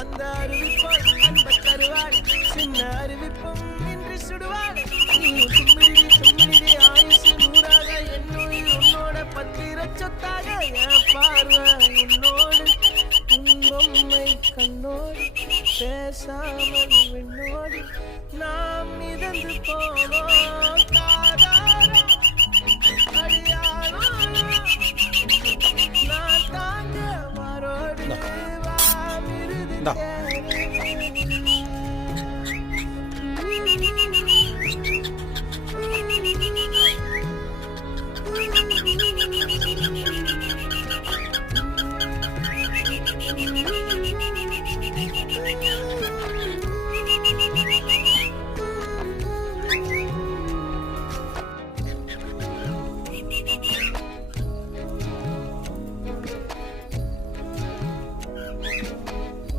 அந்த அறிவிப்போல் அன்ப தருவாள் சின்ன அறிவிப்பும் இன்று சுடுவாள் நீ சும்மிடி ஆயுசு நூறாக என்னுயிர் உன்னோட பத்திர சொத்தாக என் பார்வை உன்னோடு பொம்மை கண்ணோடு பேசாமல் விண்ணோடு நாம் மிதந்து போவோம் காதாரோ அடியாரோ நான் தாங்க மாறோடு வா மிருது